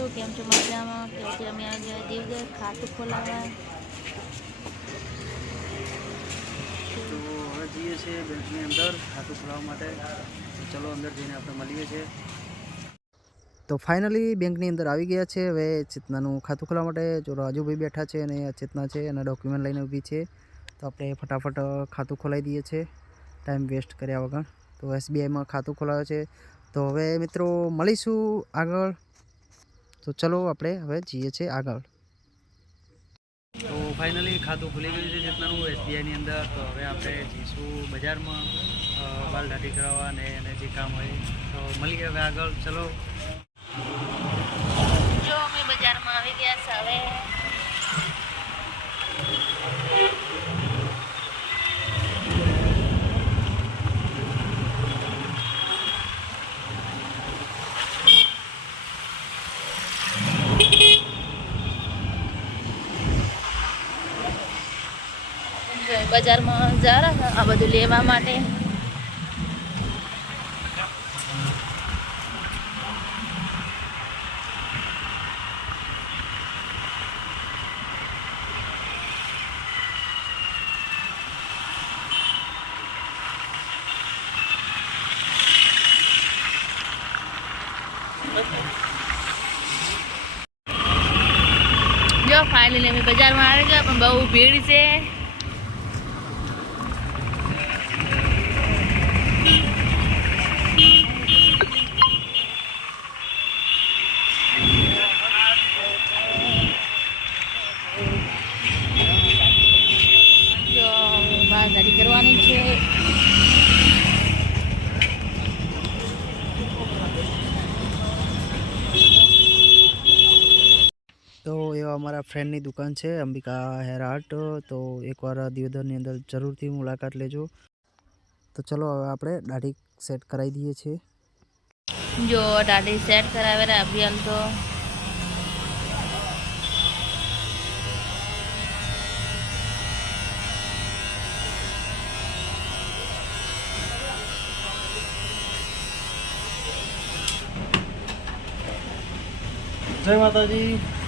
છો કેમ છો મજામાં? કે આજે અમે આજે દેવગર ખાતું ખોલાવવા? તો હવે જઈએ છીએ બેંકની અંદર ખાતું ખોલાવવા માટે. ચલો અંદર જઈને આપણે મળીએ છીએ. તો ફાઇનલી બેંકની અંદર આવી ગયા છે. હવે ચેતનાનું ખાતું ખોલાવવા માટે જો રાજુભાઈ બેઠા છે અને આ ચેતના છે એના ડોક્યુમેન્ટ લઈને ઊભી છે. તો આપણે ફટાફટ ખાતું ખોલાવી દઈએ છીએ. ટાઈમ વેસ્ટ કર્યા વગર. તો એસબીઆઈમાં ખાતું ખોલાવ્યું છે. તો હવે મિત્રો મળીશું આગળ. તો ચલો આપણે હવે જઈએ છીએ આગળ. તો ફાઇનલી ખાતું ખુલી ગયું છે જેટલાનું એસબીઆઈની અંદર. તો હવે આપણે જઈશું બજારમાં વાલ દાઢી કરાવવા અને એને જે કામ હોય તો મળીએ હવે આગળ. ચલો જો અમે બજારમાં આવી ગયા છે હવે જો બજારમાં જા રહ્યા આ બધું લેવા માટે. જો ફાઇનલી અમે બજારમાં આવી ગયા પણ બહુ ભીડ છે જો બહાર ગાડી કરવાની છે તો અમારા ફ્રેન્ડની દુકાન છે અંબિકા હેર આર્ટ તો એકવાર દિયોદરની અંદર જરૂરથી મુલાકાત લેજો. તો ચલો હવે આપણે દાઢી સેટ કરાવી દઈએ છીએ. જો દાઢી સેટ કરાવે અભિયાન તો. જય માતાજી.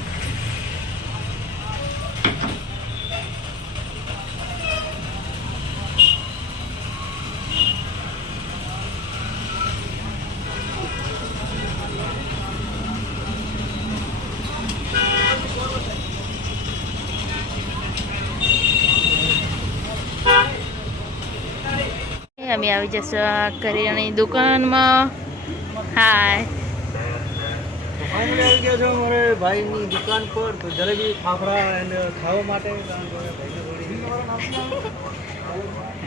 અમે આવી જશું કરિયાણાની દુકાનમાં. હાય આવી ગયા છો અમારે ભાઈની દુકાન પર, તો જલેબી, ફાફડા એન્ડ ખાવા માટે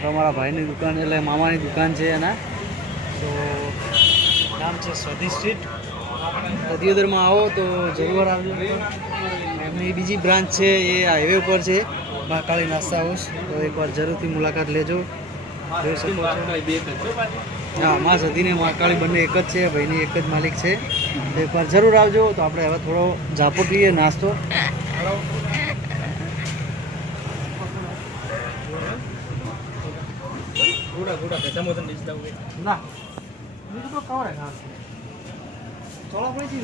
અમે ભાઈને દુકાન એટલે મામાની દુકાન છે એના. તો નામ છે સ્વાદી સ્ટ્રીટ તો આવો તો જરૂર આવજો. એમની બીજી બ્રાન્ચ છે, એ હાઈવે ઉપર છે, મહાકાળી નાસ્તા હાઉસ. તો એકવાર જરૂરથી મુલાકાત લેજો. હા, માં સધીને મહાકાળી બંને એક જ છે, ભાઈની એક જ માલિક છે. એકવાર જરૂર આવજો, તો આપણે હવે થોડો ઝાપો પીએ, નાસ્તો. ના. બીજું તો ખબર હે ચોળા પડી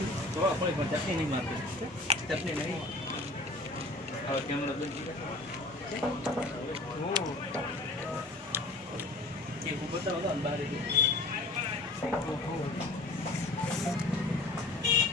대구보다 안 바르게.